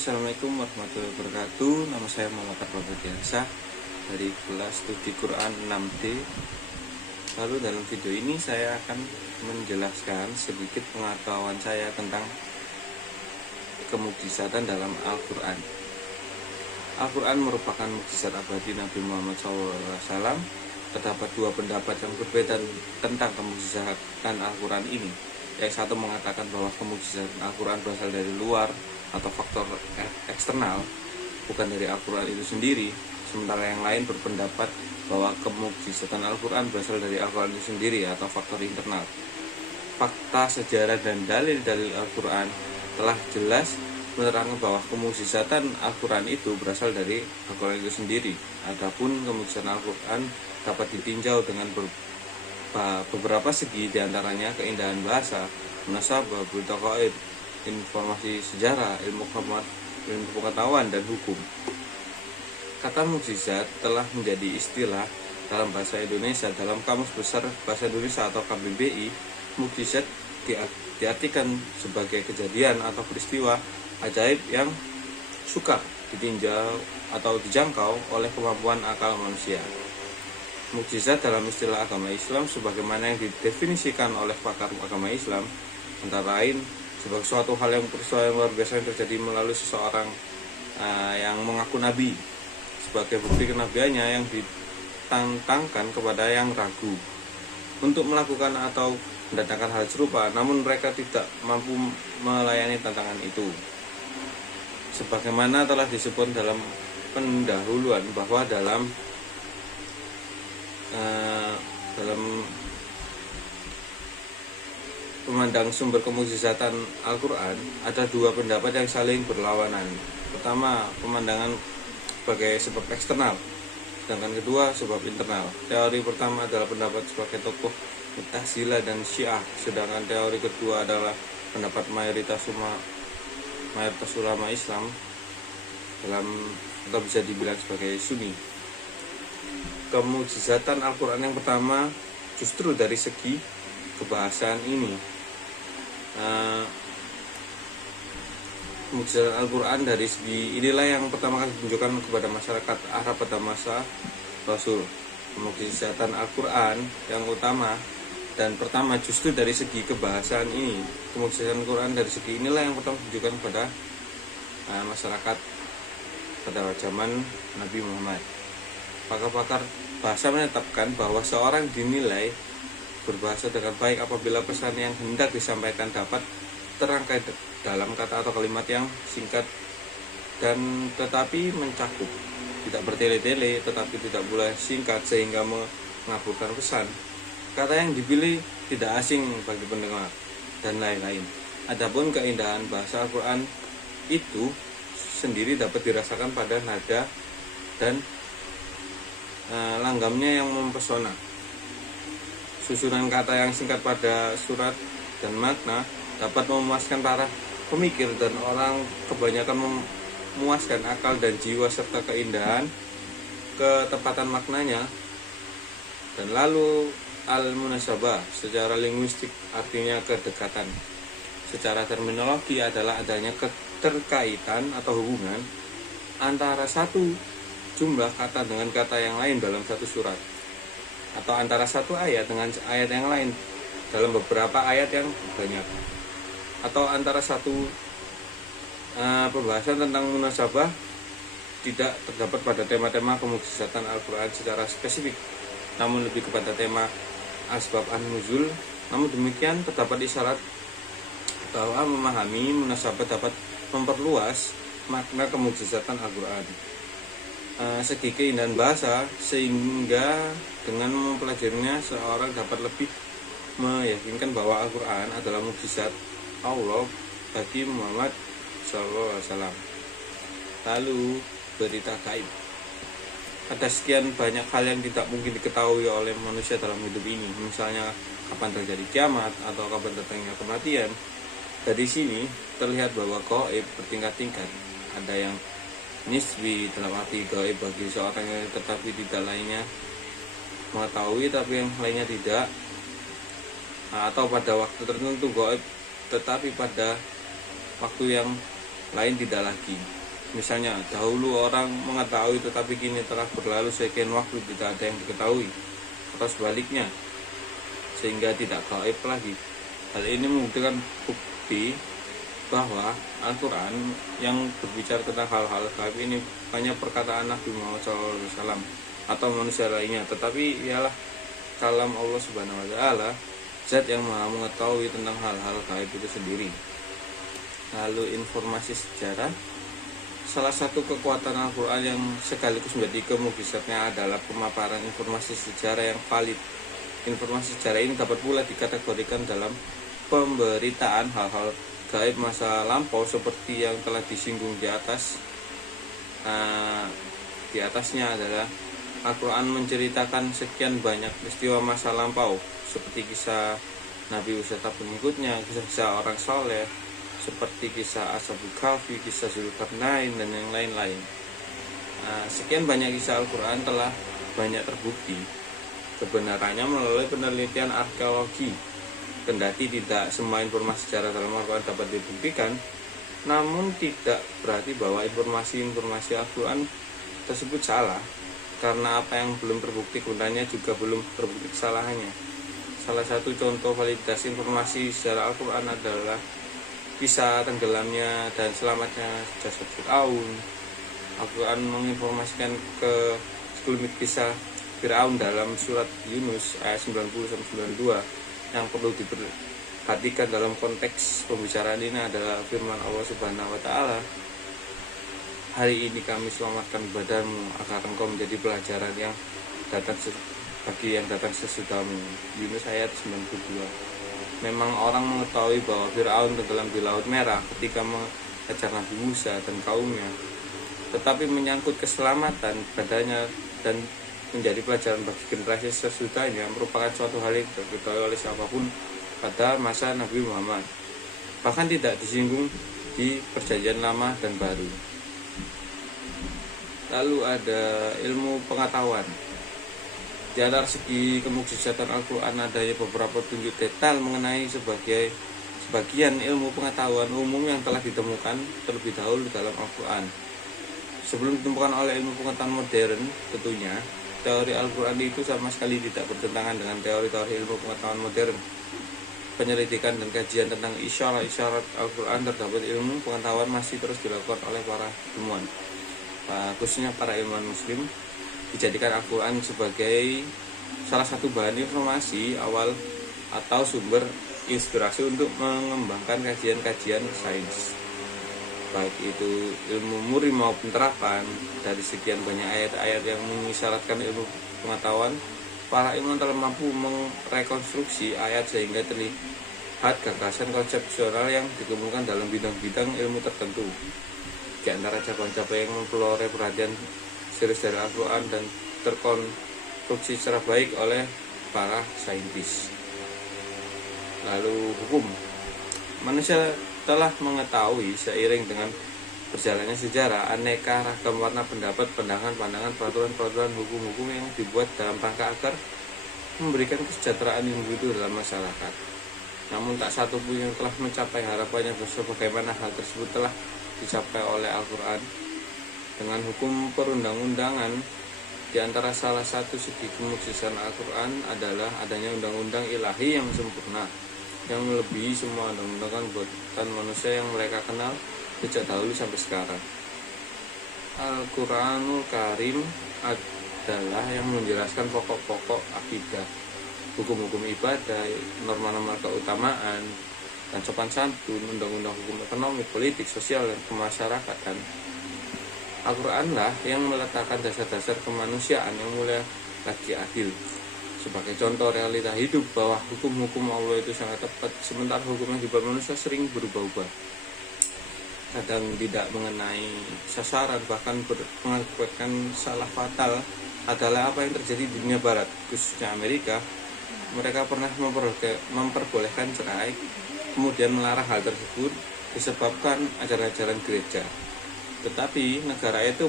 Assalamualaikum warahmatullahi wabarakatuh. Nama saya Muhammad Arfa dari kelas studi Quran 6D. Lalu dalam video ini saya akan menjelaskan sedikit pengetahuan saya tentang kemukjizatan dalam Al-Quran. Al-Quran merupakan mukjizat abadi Nabi Muhammad SAW. Terdapat dua pendapat yang berbeda tentang kemukjizatan Al-Quran ini. Yang satu mengatakan bahwa kemukjizatan Al-Quran berasal dari luar atau faktor eksternal, bukan dari Al-Quran itu sendiri. Sementara yang lain berpendapat bahwa kemukjizatan Al-Quran berasal dari Al-Quran itu sendiri atau faktor internal. Fakta sejarah dan dalil-dalil Al-Quran telah jelas menerangkan bahwa kemukjizatan Al-Quran itu berasal dari Al-Quran itu sendiri. Adapun kemukjizatan Al-Quran dapat ditinjau dengan beberapa segi, diantaranya keindahan bahasa, munasabah, berita gaib, informasi sejarah, ilmu pengetahuan, dan hukum. Kata mukjizat telah menjadi istilah dalam bahasa Indonesia. Dalam Kamus Besar Bahasa Indonesia atau KBBI, mukjizat diartikan sebagai kejadian atau peristiwa ajaib yang sukar ditinjau atau dijangkau oleh kemampuan akal manusia. Mukjizat dalam istilah agama Islam sebagaimana yang didefinisikan oleh pakar agama Islam antara lain sebagai suatu hal yang peristiwa yang luar biasa yang terjadi melalui seseorang yang mengaku nabi, sebagai bukti kenabiannya yang ditantangkan kepada yang ragu untuk melakukan atau mendatangkan hal serupa, namun mereka tidak mampu melayani tantangan itu. Sebagaimana telah disebut dalam pendahuluan bahwa dalam memandang sumber kemukjizatan Al-Quran ada dua pendapat yang saling berlawanan. Pertama, pemandangan sebagai sebab eksternal, sedangkan kedua sebab internal. Teori pertama adalah pendapat sebagai tokoh Mu'tazilah dan Syiah, sedangkan teori kedua adalah pendapat mayoritas ulama Islam atau bisa dibilang sebagai Sunni. Kemukjizatan Al-Quran yang pertama justru dari segi kebahasaan ini. Mukjizat Al-Quran dari segi inilah yang pertama kali ditunjukkan kepada masyarakat Arab pada masa Rasul. Mukjizatan Al-Quran yang utama dan pertama justru dari segi kebahasaan ini. Kemukjizatan Al-Quran dari segi inilah yang pertama ditunjukkan kepada masyarakat pada zaman Nabi Muhammad. Pakar-pakar bahasa menetapkan bahwa seorang dinilai berbahasa dengan baik apabila pesan yang hendak disampaikan dapat terangkai dalam kata atau kalimat yang singkat dan tetapi mencakup, tidak bertele-tele tetapi tidak pula singkat sehingga mengaburkan pesan. Kata yang dipilih tidak asing bagi pendengar dan lain-lain. Adapun keindahan bahasa Al-Quran itu sendiri dapat dirasakan pada nada dan langgamnya yang mempesona. Susunan kata yang singkat pada surat dan makna dapat memuaskan para pemikir dan orang kebanyakan memuaskan akal dan jiwa serta keindahan ketepatan maknanya. Dan lalu al-munasabah secara linguistik artinya kedekatan. Secara terminologi adalah adanya keterkaitan atau hubungan antara satu jumlah kata dengan kata yang lain dalam satu surat, atau antara satu ayat dengan ayat yang lain dalam beberapa ayat yang banyak, atau antara satu pembahasan tentang munasabah tidak terdapat pada tema-tema kemukjizatan Al-Quran secara spesifik, namun lebih kepada tema asbab an-nuzul. Namun demikian terdapat isyarat bahwa memahami munasabah dapat memperluas makna kemukjizatan Al-Quran. Segi keindahan bahasa, sehingga dengan mempelajarinya seorang dapat lebih meyakinkan bahwa Al-Quran adalah mukjizat Allah bagi Muhammad SAW. Lalu berita gaib. Ada sekian banyak hal yang tidak mungkin diketahui oleh manusia dalam hidup ini, misalnya kapan terjadi kiamat atau kapan datangnya kematian. Dari sini terlihat bahwa gaib bertingkat-tingkat. Ada yang nisbi dalam arti gaib bagi seorang yang tetapi tidak lainnya mengetahui tapi yang lainnya tidak, atau pada waktu tertentu gaib tetapi pada waktu yang lain tidak lagi. Misalnya, dahulu orang mengetahui tetapi kini telah berlalu sekian waktu tidak ada yang diketahui, atau sebaliknya, sehingga tidak gaib lagi. Hal ini membuktikan bukti bahwa Al-Quran yang berbicara tentang hal-hal gaib ini hanya perkataan Nabi Muhammad SAW atau manusia lainnya, tetapi ialah kalam Allah Subhanahu wa Ta'ala, zat yang maha mengetahui tentang hal-hal gaib itu sendiri. Lalu informasi sejarah. Salah satu kekuatan Al-Quran yang sekaligus menjadi mukjizatnya adalah pemaparan informasi sejarah yang valid. Informasi sejarah ini dapat pula dikategorikan dalam pemberitaan hal-hal gaib masa lampau seperti yang telah disinggung di atas. Di atasnya adalah Al-Quran menceritakan sekian banyak peristiwa masa lampau seperti kisah Nabi beserta pengikutnya, kisah-kisah orang soleh, seperti kisah Ashabul Kahfi, kisah Zulkarnain, dan yang lain-lain. Sekian banyak kisah Al-Quran telah banyak terbukti kebenarannya melalui penelitian arkeologi. Kendati tidak semua informasi sejarah dalam Al-Quran dapat dibuktikan, namun tidak berarti bahwa informasi-informasi Al-Quran tersebut salah, karena apa yang belum terbukti gunanya juga belum terbukti kesalahannya. Salah satu contoh validasi informasi sejarah Al-Quran adalah kisah tenggelamnya dan selamatnya jasad Fir'aun. Al-Quran menginformasikan ke sekelumit kisah Fir'aun dalam surat Yunus ayat 90-92. Yang perlu diperhatikan dalam konteks pembicaraan ini adalah firman Allah Subhanahu wa Ta'ala, hari ini kami selamatkan badanmu agar engkau menjadi pelajaran yang datang bagi yang datang sesudahmu. Yunus ayat 92. Memang orang mengetahui bahwa Fir'aun tenggelam di Laut Merah ketika mengejar Nabi Musa dan kaumnya, tetapi menyangkut keselamatan badannya dan menjadi pelajaran bagi generasi sesudahnya merupakan suatu hal yang diketahui oleh siapapun pada masa Nabi Muhammad, bahkan tidak disinggung di Perjanjian Lama dan Baru. Lalu ada ilmu pengetahuan. Di antara segi kemukjizatan Al-Quran adanya beberapa tunjuk detail mengenai sebagian ilmu pengetahuan umum yang telah ditemukan terlebih dahulu dalam Al-Quran. Sebelum ditemukan oleh ilmu pengetahuan modern, tentunya teori Al-Quran itu sama sekali tidak bertentangan dengan teori-teori ilmu pengetahuan modern. Penyelidikan dan kajian tentang isyarat-isyarat Al-Quran terdapat ilmu pengetahuan masih terus dilakukan oleh para ilmuwan, khususnya para ilmuwan muslim. Dijadikan Al-Quran sebagai salah satu bahan informasi awal atau sumber inspirasi untuk mengembangkan kajian-kajian sains, baik itu ilmu murni maupun terapan. Dari sekian banyak ayat-ayat yang mengisyaratkan ilmu pengetahuan, para ilmuwan telah mampu merekonstruksi ayat sehingga terlihat gagasan konseptual yang dikemukakan dalam bidang-bidang ilmu tertentu. Di antara cabang-cabang yang memperoleh perhatian serius dari Al-Quran dan terkonstruksi secara baik oleh para saintis. Lalu hukum. Manusia telah mengetahui seiring dengan berjalannya sejarah aneka ragam warna pendapat, pandangan, peraturan-peraturan hukum-hukum yang dibuat dalam rangka agar memberikan kesejahteraan individu dalam masyarakat. Namun tak satu pun yang telah mencapai harapannya sebagaimana hal tersebut telah dicapai oleh Al-Quran. Dengan hukum perundang-undangan, di antara salah satu segi kemukjizatan Al-Quran adalah adanya undang-undang ilahi yang sempurna, yang melebihi semua undang-undang buatan manusia yang mereka kenal sejak dahulu sampai sekarang. Al-Quranul Karim adalah yang menjelaskan pokok-pokok akidah, hukum-hukum ibadah, norma-norma keutamaan, dan sopan santun, undang-undang hukum ekonomi, politik, sosial, dan kemasyarakatan. Al-Quran lah yang meletakkan dasar-dasar kemanusiaan yang mulia lagi adil. Sebagai contoh realita hidup bahwa hukum-hukum Allah itu sangat tepat, sementara hukum yang dibuat manusia sering berubah-ubah. Kadang tidak mengenai sasaran, bahkan mengakibatkan salah fatal adalah apa yang terjadi di dunia barat, khususnya Amerika. Mereka pernah memperbolehkan cerai, kemudian melarang hal tersebut disebabkan ajaran-ajaran gereja. Tetapi negara itu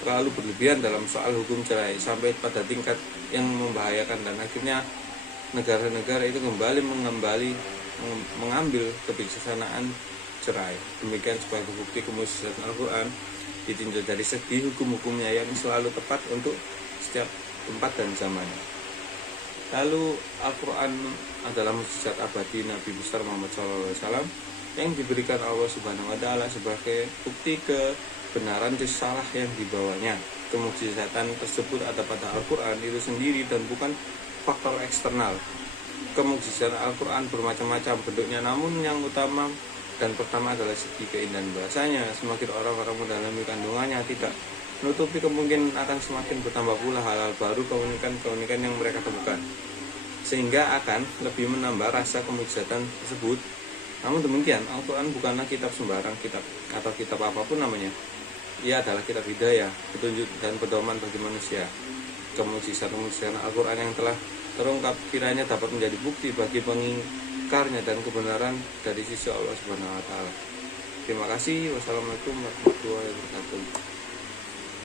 terlalu berlebihan dalam soal hukum cerai sampai pada tingkat yang membahayakan, dan akhirnya negara-negara itu kembali mengambil kebijaksanaan cerai. Demikian sebagai bukti kemukjizatan Al-Quran ditinjau dari segi hukum-hukumnya yang selalu tepat untuk setiap tempat dan zaman. Lalu Al-Quran adalah mukjizat abadi Nabi besar Muhammad SAW yang diberikan Allah Subhanahu wa Ta'ala sebagai bukti kebenaran risalah yang dibawanya. Kemukjizatan tersebut ada pada Al-Quran itu sendiri dan bukan faktor eksternal. Kemukjizatan Al-Quran bermacam-macam bentuknya, namun yang utama dan pertama adalah segi keindahan bahasanya. Semakin orang-orang mendalami kandungannya, tidak menutupi kemungkinan akan semakin bertambah pula hal-hal baru, keunikan yang mereka temukan, sehingga akan lebih menambah rasa kemukjizatan tersebut. Namun demikian, Al-Quran bukanlah kitab sembarang kitab atau kitab apapun namanya. Ia adalah kitab hidayah, petunjuk dan pedoman bagi manusia. Kemukjizatan Al-Quran yang telah terungkap kiranya dapat menjadi bukti bagi pengingkarnya dan kebenaran dari sisi Allah Subhanahu wa Ta'ala. Terima kasih. Wassalamualaikum warahmatullahi wabarakatuh.